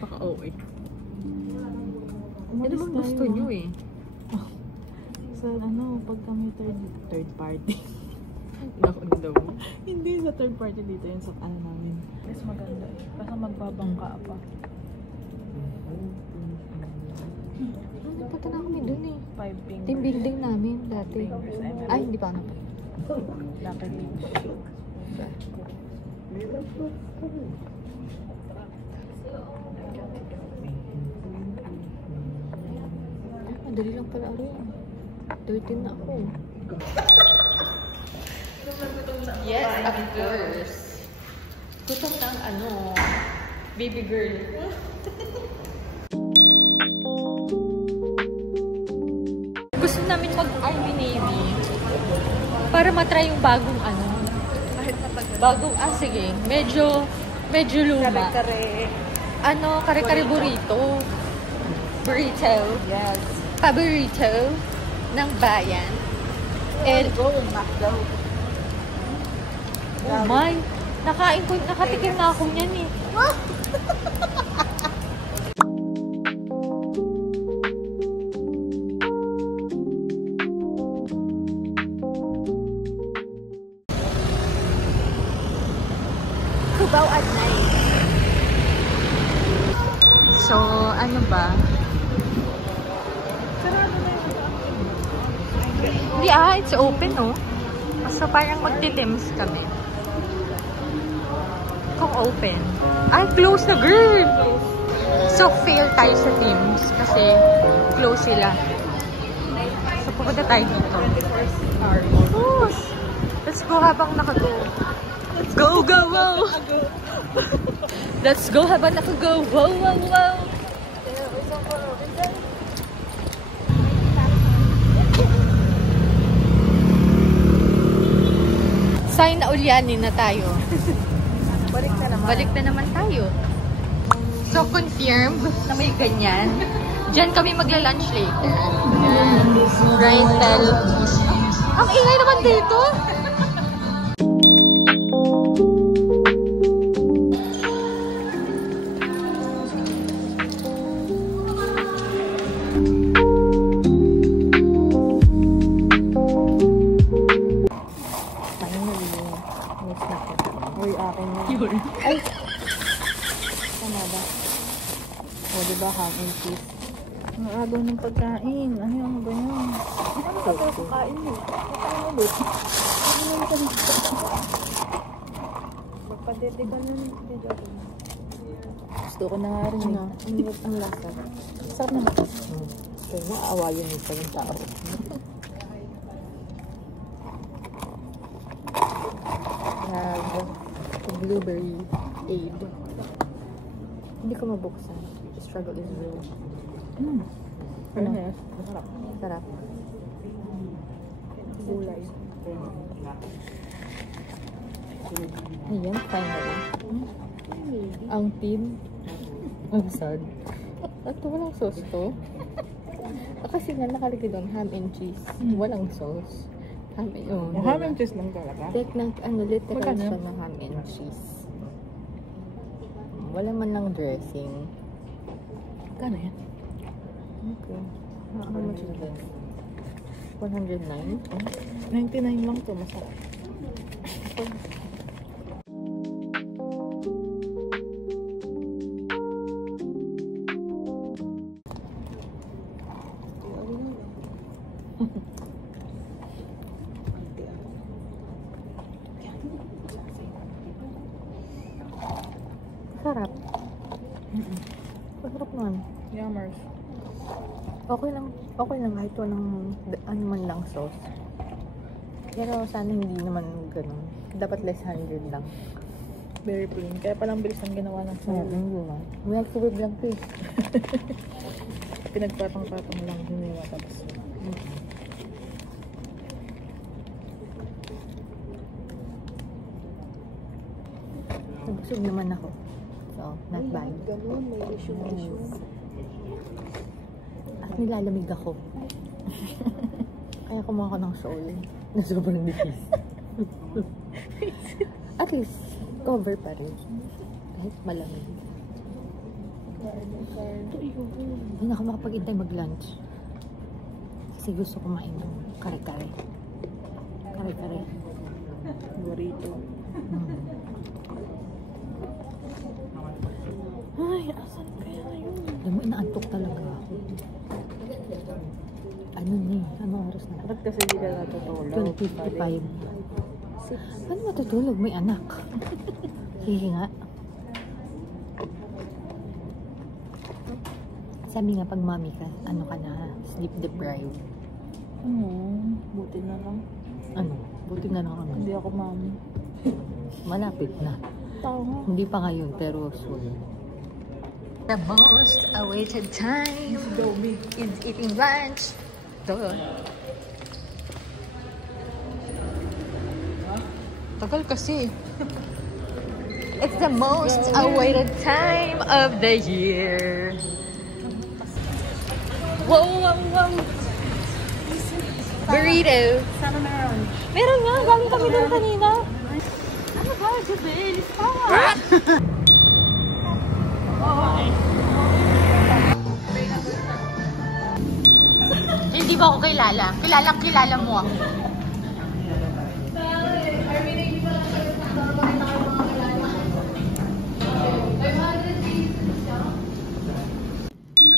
Paka-OA. Ano bang gusto nyo eh? Sa ano, pag kami third party. Naku daw. Hindi sa third party dito yung sa ano namin. Mas maganda eh. Basta magbabangka pa. Punta na kami dun eh. 5 fingers. Team building namin dati. Ay, hindi pa na. Lucky beach. Madali lang pala rin. 13 na ako. Yes, of course. Gutom ng ano, baby girl. Gusto namin mag-Army Navy para matry yung bagong ano. Kahit na pag Bagong, sige. Medyo luma. kare-kare. Ano, kare-kare burrito. Burrito. Yes. Paborito ng bayan. And, Go, McDo. oh my, nakatikim na ako niyan eh. Cubao at night. So, ano ba? Sarado na yung Hindi it's open oh. So parang magtitims kami. Kung open. Ay, close na girl! So fail tayo sa teams kasi close sila. So pupunta tayo dito. Yes. Let's go habang nakago. Let's go, go, wow! Let's go habang nakago. Wow, wow, wow! Sign na ulyanin na tayo. Balik na naman tayo. So, confirmed na may ganyan. Diyan kami magla-lunch later. Right, Tel? Ang ingay naman dito. Uy, akin na. Yun. Ay! Tama ba? O, diba ham and cheese? Ang agaw ng pagkain. Ano ba yun? Ano ba tayo kakain mo? Kakain ulit. Ano yung kanito? Magpadedikan na ng pagkain. Gusto ko na nga rin na. Ang lasa. Sarap naman. Kaya nga, awayan nito yung tao. Blueberry aid. Hindi ko mabuksan. The struggle is real. Fairness. Masarap. Sarap. Gulay. Ayan, finally. Ang team. Ang sad. At walang sauce to. Kasi nga nakalagay doon, ham and cheese. Walang sauce. Ham and cheese lang talaga? Literal Magkano? siya ng ham and cheese. Wala man lang dressing. Kano yan? Okay. How much is this? 109? 99 lang to, masarap. naman. Yummers. Okay lang kahit walang ano man lang sauce. Pero sana hindi naman ganun. Dapat less 100 lang. Very plain. Kaya palang bilis ang ginawa ng Kaya sauce. hindi lang. Microwave lang to eh. Pinagpatong-patong lang hiniwa tapos. Nabusog naman ako. So, not bad. Ganun, may issue. At nilalamig ako. Kaya kumuha ko ng shawl na sobrang nipis. At least, cover pa rin. Kahit malamig. Hindi na ako makapag-intay mag-lunch. Kasi gusto kumain ng kare-kare. Kare-kare. Burrito. Ay, asan kaya yun? Alam mo, inaantok talaga ako. Ano ni? Anong oras na? Ba't kasi hindi ka natutulog? 12:55. Paano matutulog? May anak. Sige nga. Sabi nga, pag mami ka, ano ka na, sleep deprived. Buti na lang. Ano? Buti na lang ako. Hindi ako mami. Malapit na. Tao nga. Hindi pa ngayon, pero soon. The most awaited time is eating lunch. Tagal kasi. It's the most awaited time of the year. Wow. Burrito. Sana meron. Meron nga, galing kami doon kanina. Ano ba, Jabel? Stop! Hindi ba ako kilala? Kilala mo ako.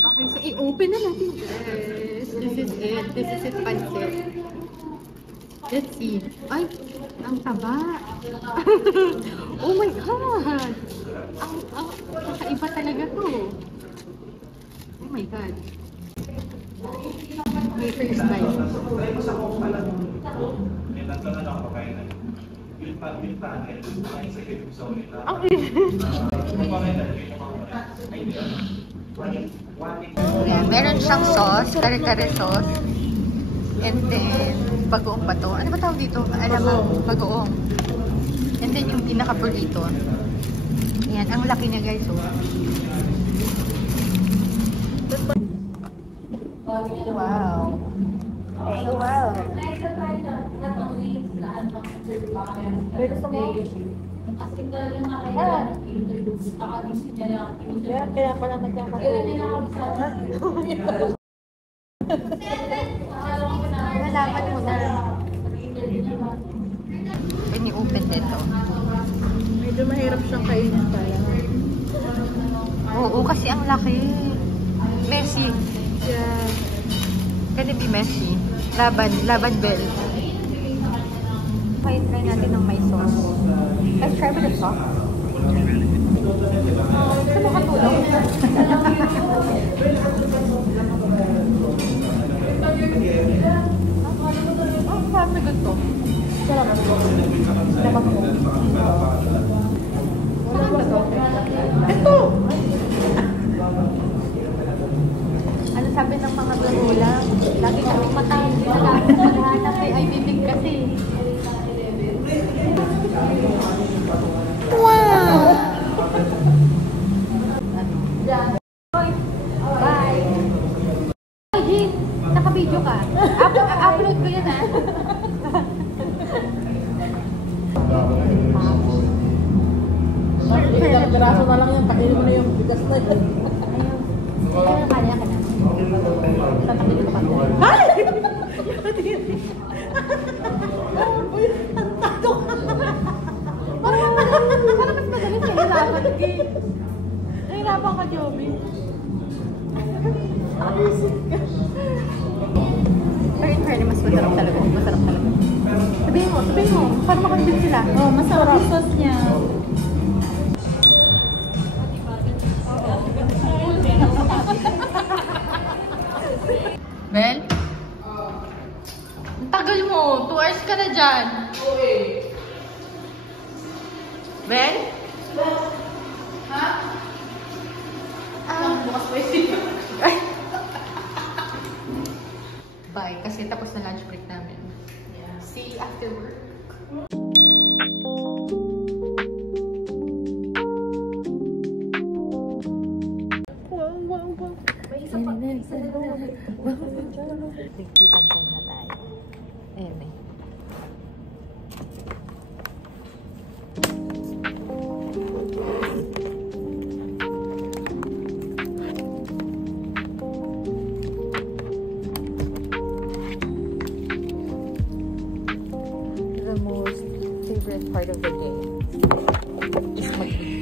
Okay, so i-open na natin this. This is it. This is it, pancit. Let's see. Ay, ang taba. Oh my God. Kakaiba talaga to. Oh my God. My first bite. Yeah, meron siyang sauce, kare-kare sauce. And then, bagoong pa to. Ano ba tawag dito? Alam mo, bagoong. And then, yung pinaka-burrito. Ayan, ang laki niya guys. Oh. Wow. Oh, wow. Pwede sa mo? Kaya pala nagkakatulog. Malaman mo na. When you open dito. Medyo mahirap siyang kainin pala. Oo, kasi ang laki. Messy. Yeah. Can it be messy? Laban bell. Okay, try natin ng may sauce. Let's try with the sauce. Saan mo katulog? Ang sabi gusto. Sarap. Dapat mo. Saan ba to? Ito! Ano sabi ng mga magulang? Lagi kami matang naghahanap ay bibig kasi. Wow! Bye! Ay, Jin! Naka-video ka. Upload ko yun, ah. Ilang piraso na lang yan. Pakainin mo na yung bigas na yan. Ayun, kanya ka na. Tatakilin ko pa. Ay! Parang mas magaling sa hirapan. Nahirapan ka, Joby. Pero in fairness, mas masarap talaga. Masarap talaga. Sabihin mo. Para makonvince sila. Oh, masarap yung sauce niya. Ang tagal mo. 2 hours ka na dyan. Okay. Ben? Ha? Bukas pa yun. Bye. Kasi tapos na lunch break namin. Yeah. See you after work. May isa pa. Nagkitantay na tayo. Ayan eh. The most favorite part of the day is mag-eat.